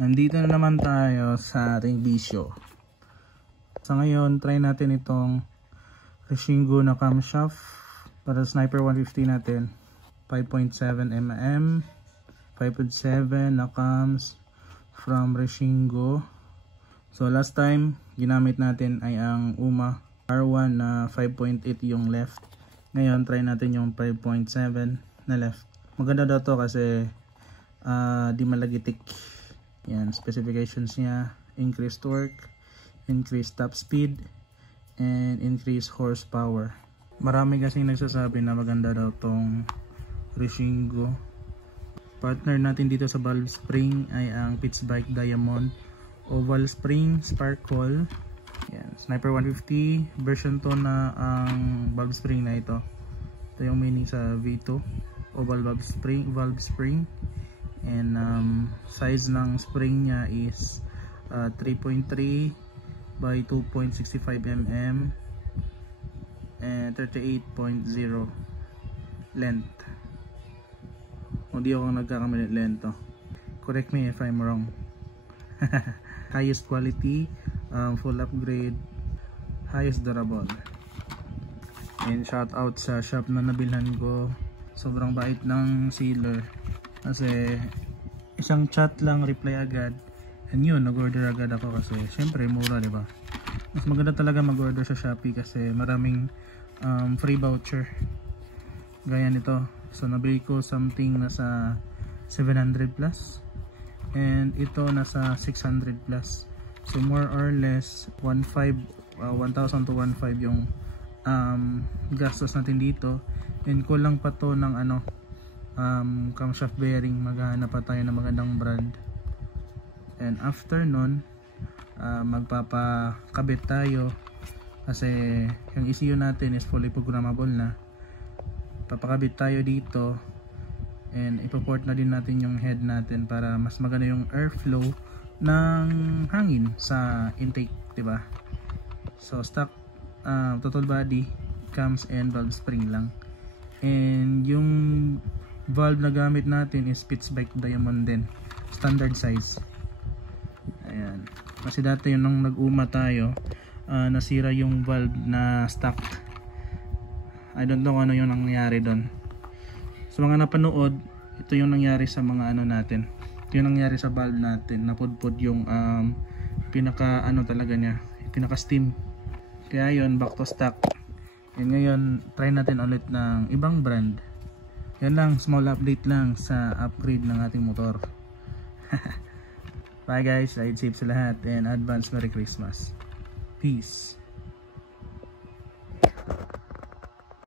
Nandito na naman tayo sa ating bisyo. Sa ngayon, try natin itong Reshingo na camshaft para Sniper 150 natin. 5.7mm 5.7 na cams from Reshingo. So last time ginamit natin ay ang UMA R1 na 5.8 yung left. Ngayon try natin yung 5.7 na left. Maganda daw to kasi di malagitik. Yan, specifications niya: increased torque, increased top speed, and increased horsepower. Marami kasing nagsasabi na maganda daw tong Reshingo. Partner natin dito sa valve spring ay ang Pittsbike Diamond oval spring sparkle. Yan, Sniper 150 version to na ang valve spring na ito. Ito yung meaning sa V2 oval valve spring. And size ng spring niya is 3.3 by 2.65 mm and 38.0 length. Hindi ako nagkakamali length to. Correct me if I'm wrong. Highest quality, full upgrade, highest durable. And shout out sa shop na nabilhan ko. Sobrang bait ng sealer. Kasi isang chat lang reply agad. And yun, nag-order agad ako kasi syempre mura, diba? Mas maganda talaga mag-order sa Shopee kasi maraming free voucher. Gaya nito. So nabili ko something nasa 700 plus. And ito nasa 600 plus. So more or less 1,000 to 1,500 yung gastos natin dito. And kulang pa to ng camshaft bearing. Maghahanap pa tayo ng magandang brand. And after nun, magpapakabit tayo kasi yung ECU natin is fully programmable na. Papakabit tayo dito and ipoport na din natin yung head natin para mas maganda yung airflow ng hangin sa intake, diba? So stock total body, cams and valve spring lang. And yung valve na gamit natin is Pittsbike Diamond din, standard size. Ayan, kasi dati yun nung nag-UMA tayo, nasira yung valve na stock. I don't know kung ano yung nangyari doon. Sa mga napanood, ito yung nangyari sa mga natin. Ito yung nangyari sa valve natin. Napudpud yung pinaka talaga niya, pinaka steam. Kaya yun, back to stock. And ngayon, try natin ulit ng ibang brand. Yan lang, small update lang sa upgrade ng ating motor. Bye guys, ride safe sa lahat and advance Merry Christmas. Peace.